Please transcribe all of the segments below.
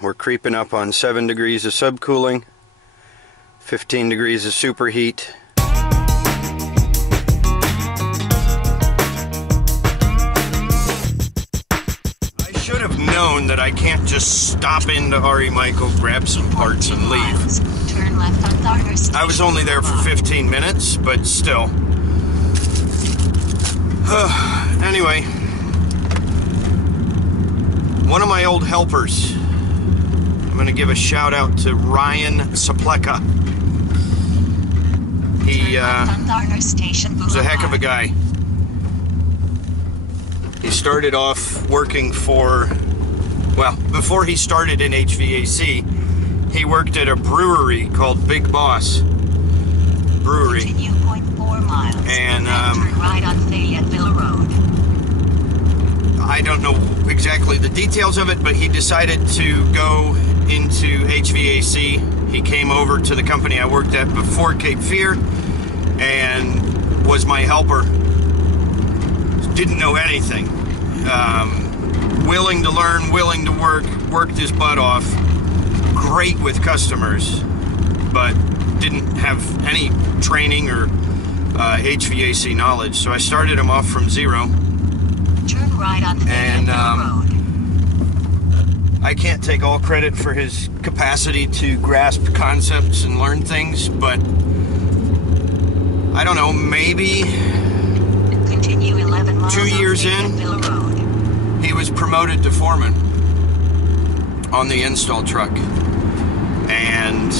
We're creeping up on 7 degrees of subcooling, 15 degrees of superheat. I should have known that I can't just stop into RE Michael, grab some parts and leave. Turn left on Rardon Station. I was only there for 15 minutes, but still. Anyway, one of my old helpers, I'm going to give a shout out to Ryan Sapleka. He was a heck of a guy. He started off working for, well, before he started in HVAC, he worked at a brewery called Big Boss Brewery. Continue 0.4 miles. And turn right on Fayetteville Road. I don't know exactly the details of it, but he decided to go into HVAC. He came over to the company I worked at before Cape Fear and was my helper. Didn't know anything. Willing to learn, willing to work, worked his butt off. Great with customers, but didn't have any training or HVAC knowledge. So I started him off from zero. Turn right on Fayetteville Road. I can't take all credit for his capacity to grasp concepts and learn things, but I don't know, maybe Continue 11 miles 2 years in, Fayetteville Road. he was promoted to foreman on the install truck. And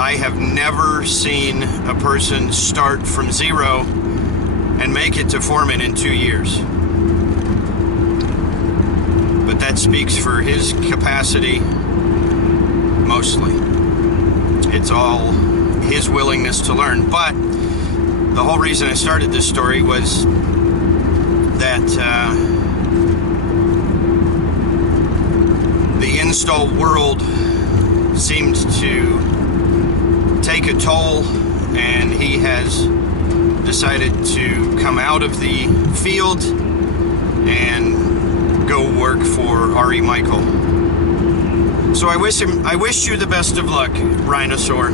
I have never seen a person start from zero and make it to foreman in 2 years. But that speaks for his capacity mostly. It's all his willingness to learn. But the whole reason I started this story was that the install world seemed to take a toll, and he has decided to come out of the field and go work for RE Michael. So I wish you the best of luck, Rhinosaur.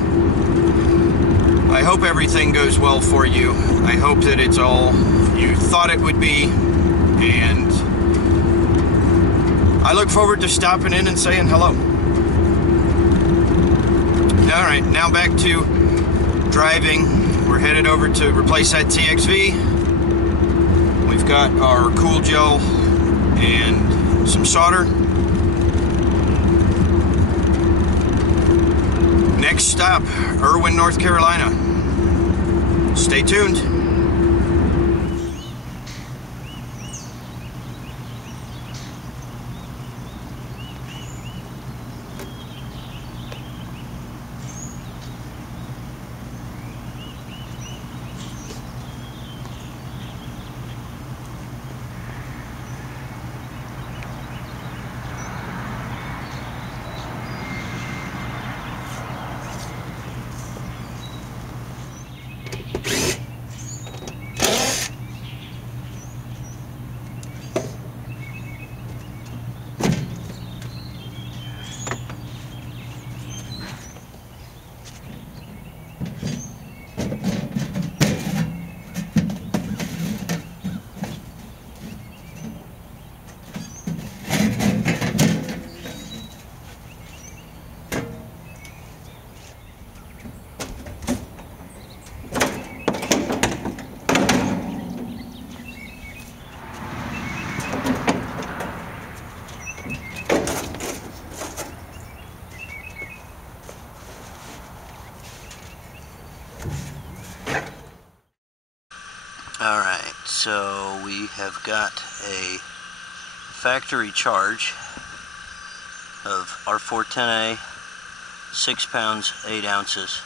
I hope everything goes well for you. I hope that it's all you thought it would be, and I look forward to stopping in and saying hello. Alright, now back to driving. We're headed over to replace that TXV. We've got our cool gel and some solder. Next stop, Irwin, North Carolina. Stay tuned. Alright, so we have got a factory charge of R410A, 6 pounds, 8 ounces.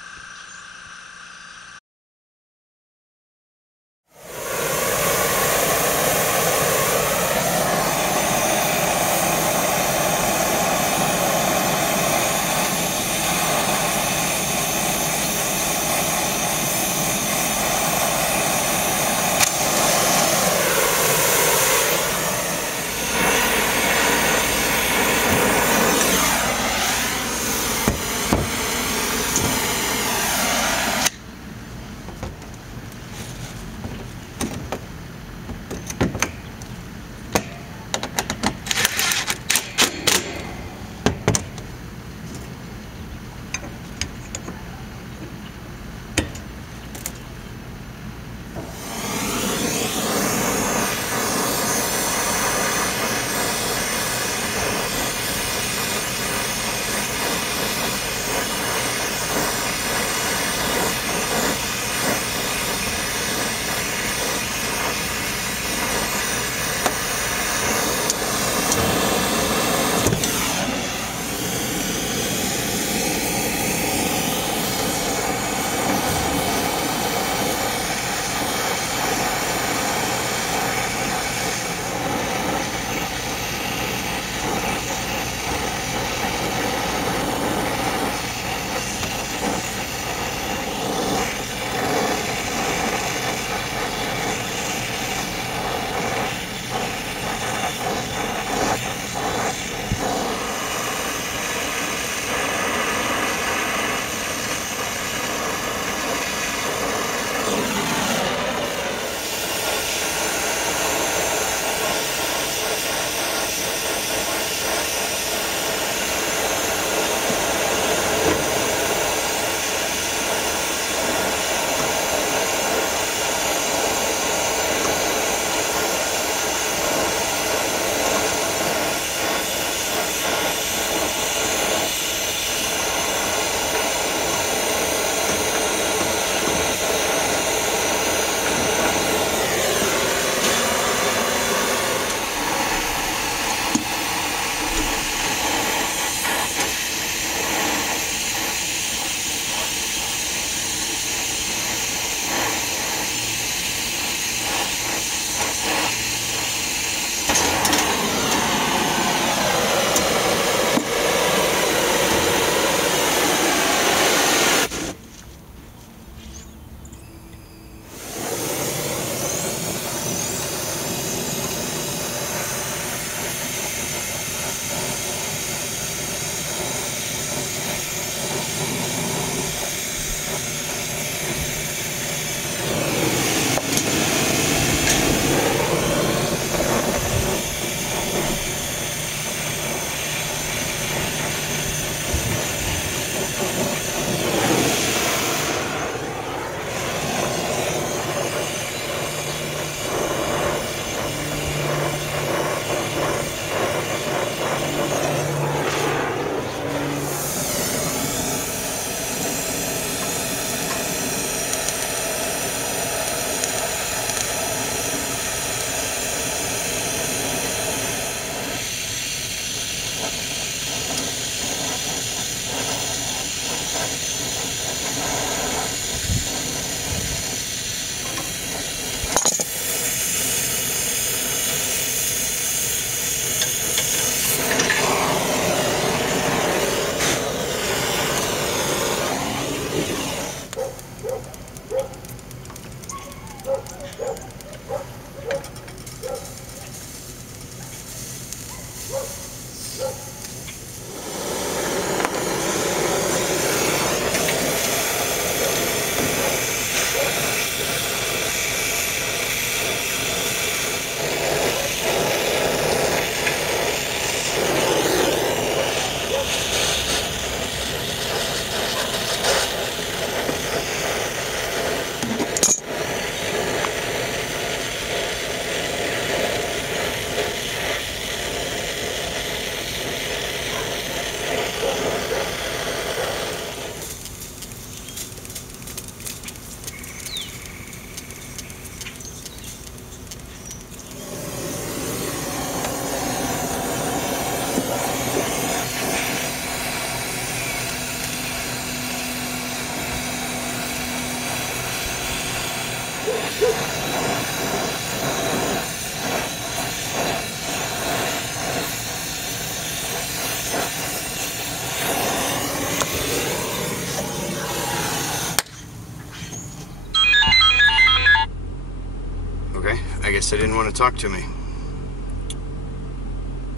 they didn't want to talk to me.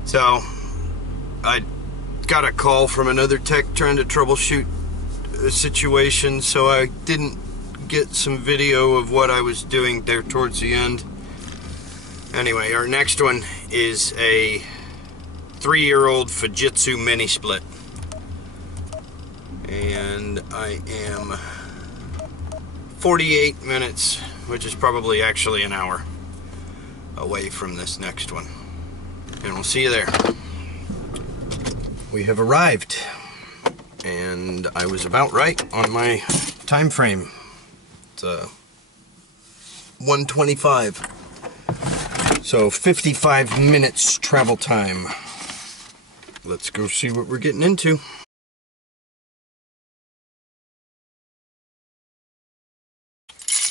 So I got a call from another tech trying to troubleshoot a situation, so I didn't get some video of what I was doing there towards the end. Anyway, our next one is a 3-year-old Fujitsu mini split. And I am 48 minutes, which is probably actually an hour, away from this next one. And we'll see you there. We have arrived, and I was about right on my time frame. It's 1:25, so 55 minutes travel time. Let's go see what we're getting into.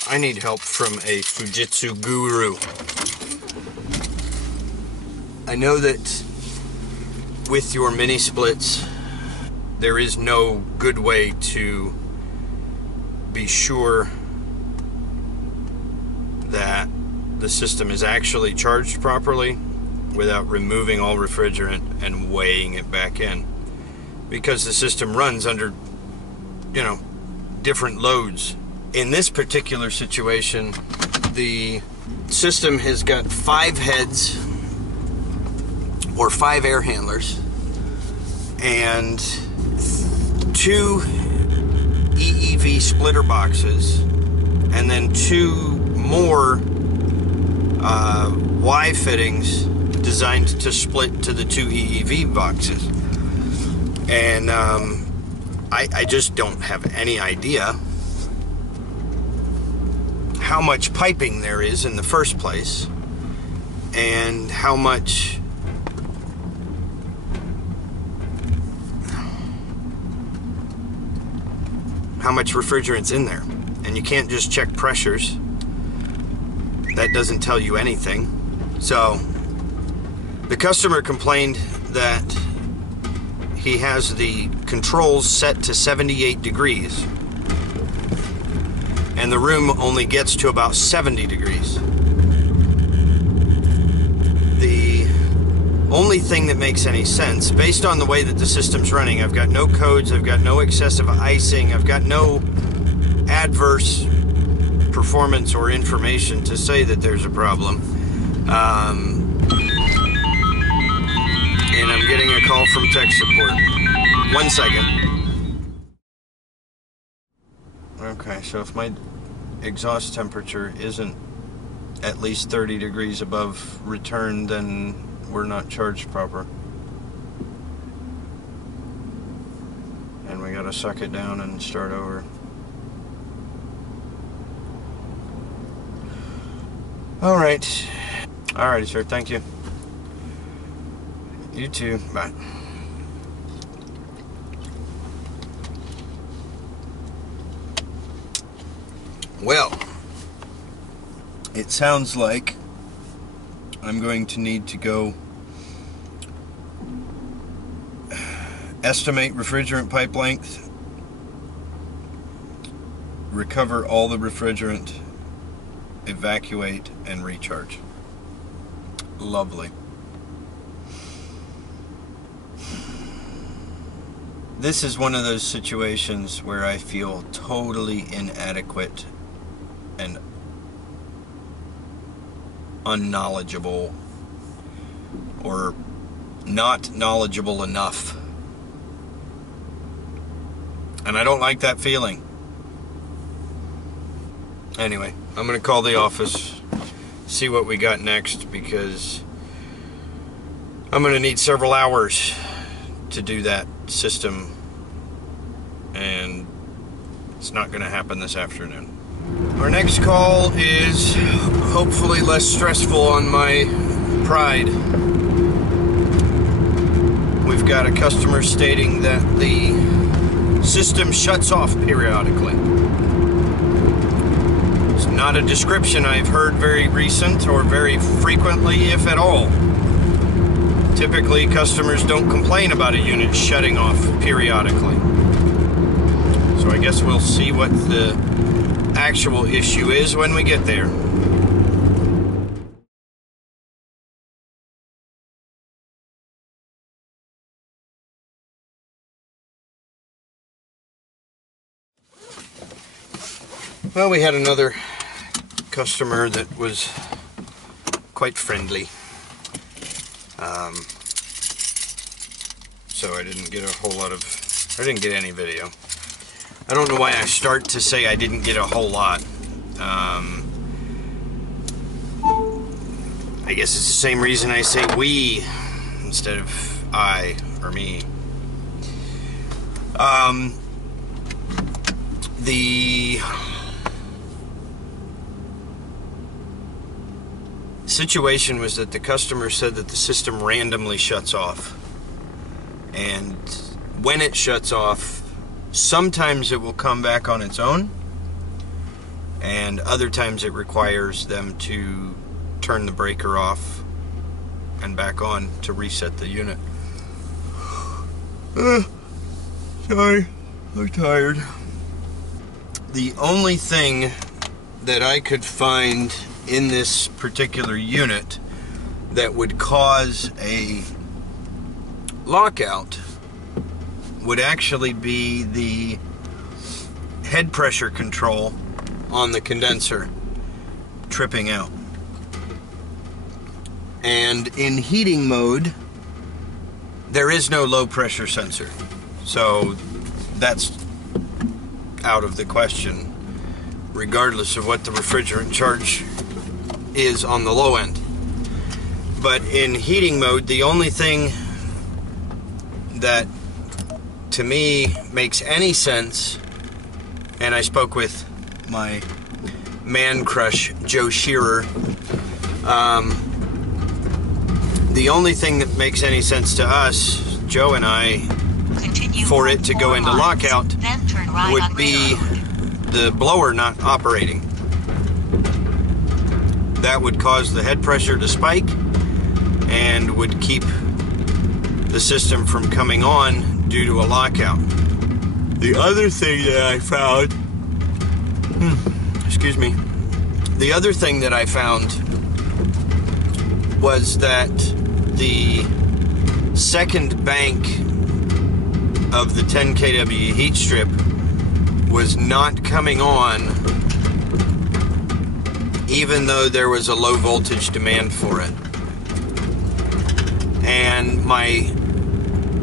I need help from a Fujitsu guru. I know that with your mini splits, there is no good way to be sure that the system is actually charged properly without removing all refrigerant and weighing it back in, because the system runs under, different loads. In this particular situation, the system has got 5 heads or 5 air handlers and 2 EEV splitter boxes, and then 2 more Y fittings designed to split to the 2 EEV boxes. And I just don't have any idea how much piping there is in the first place, and how much refrigerant's in there. And you can't just check pressures. That doesn't tell you anything. So the customer complained that he has the controls set to 78 degrees and the room only gets to about 70 degrees. The only thing that makes any sense, based on the way that the system's running, I've got no codes, I've got no excessive icing, I've got no adverse performance or information to say that there's a problem. And I'm getting a call from tech support. 1 second. Okay, so if my exhaust temperature isn't at least 30 degrees above return, then we're not charged proper. And we gotta suck it down and start over. Alright. Alrighty, sir, thank you. You too, bye. Well, it sounds like I'm going to need to go estimate refrigerant pipe length, recover all the refrigerant, evacuate, and recharge. Lovely. This is one of those situations where I feel totally inadequate and unknowledgeable, or not knowledgeable enough. And I don't like that feeling. Anyway, I'm going to call the office, see what we got next, because I'm going to need several hours to do that system, and it's not going to happen this afternoon. Our next call is hopefully less stressful on my pride. We've got a customer stating that the system shuts off periodically. It's not a description I've heard very recent or very frequently, if at all. Typically, customers don't complain about a unit shutting off periodically. So I guess we'll see what the actual issue is when we get there. Well, we had another customer that was quite friendly. So I didn't get I didn't get any video. I don't know why I start to say I didn't get a whole lot. I guess it's the same reason I say we instead of I or me. The situation was that the customer said that the system randomly shuts off, and when it shuts off, sometimes it will come back on its own, and other times it requires them to turn the breaker off and back on to reset the unit. Sorry, I'm tired. The only thing that I could find in this particular unit that would cause a lockout would actually be the head pressure control on the condenser tripping out. And in heating mode, there is no low pressure sensor, so that's out of the question, regardless of what the refrigerant charge is on the low end. But in heating mode, the only thing that to me makes any sense, and I spoke with my man crush Joe Shearer, the only thing that makes any sense to us, Joe and I, for it to go into lockout would be the blower not operating. That would cause the head pressure to spike and would keep the system from coming on due to a lockout. The other thing that I found, excuse me, the other thing that I found was that the second bank of the 10 kW heat strip was not coming on, even though there was a low voltage demand for it. And my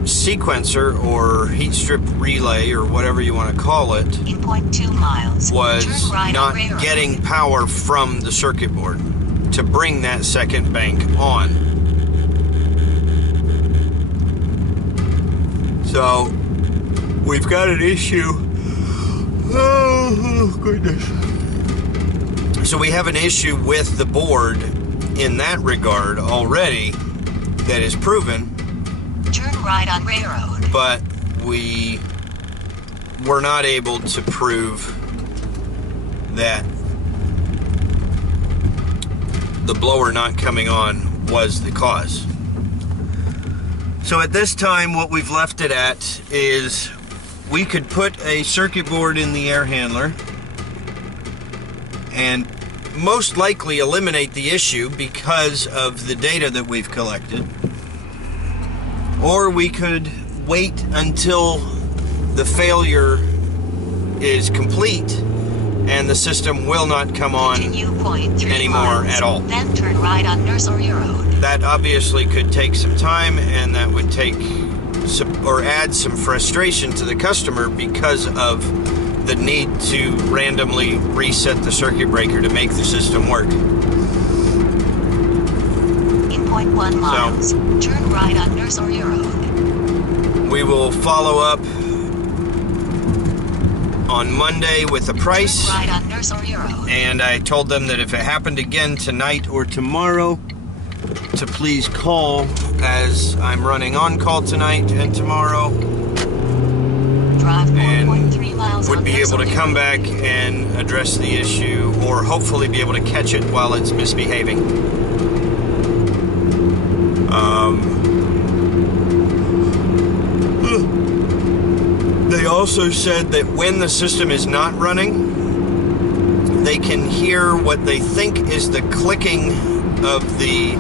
sequencer or heat strip relay or whatever you want to call it in 0.2 miles, was right not getting power from the circuit board to bring that second bank on. So we've got an issue. Oh goodness. So we have an issue with the board in that regard already that is proven. Turn right on Railroad. But we were not able to prove that the blower not coming on was the cause. So at this time, what we've left it at is we could put a circuit board in the air handler and most likely eliminate the issue because of the data that we've collected. Or we could wait until the failure is complete and the system will not come on anymore at all. Then turn right on Nursery Road. That obviously could take some time, and that would take or add some frustration to the customer because of the need to randomly reset the circuit breaker to make the system work. In 0.1 miles, turn right on Nursery Road. We will follow up on Monday with a price. Turn right on Nursery Road. And I told them that if it happened again tonight or tomorrow, to please call, as I'm running on call tonight and tomorrow, Drive and 4.3 miles would on be able to Nursery come Road. back and address the issue, or hopefully be able to catch it while it's misbehaving. They also said that when the system is not running, they can hear what they think is the clicking of the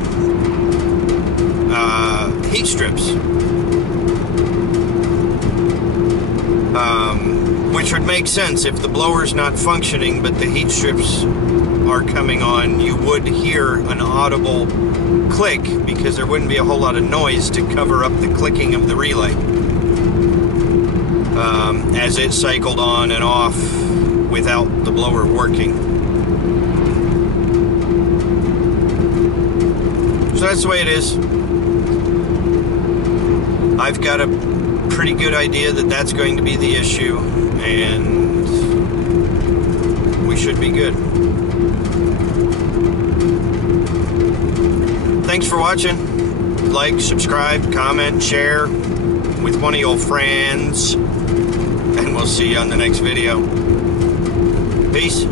heat strips, which would make sense if the blower's not functioning but the heat strips are coming on. You would hear an audible click because there wouldn't be a whole lot of noise to cover up the clicking of the relay as it cycled on and off without the blower working. So that's the way it is. I've got a pretty good idea that that's going to be the issue, and we should be good. Thanks for watching. Like, subscribe, comment, share with one of your friends, and we'll see you on the next video. Peace.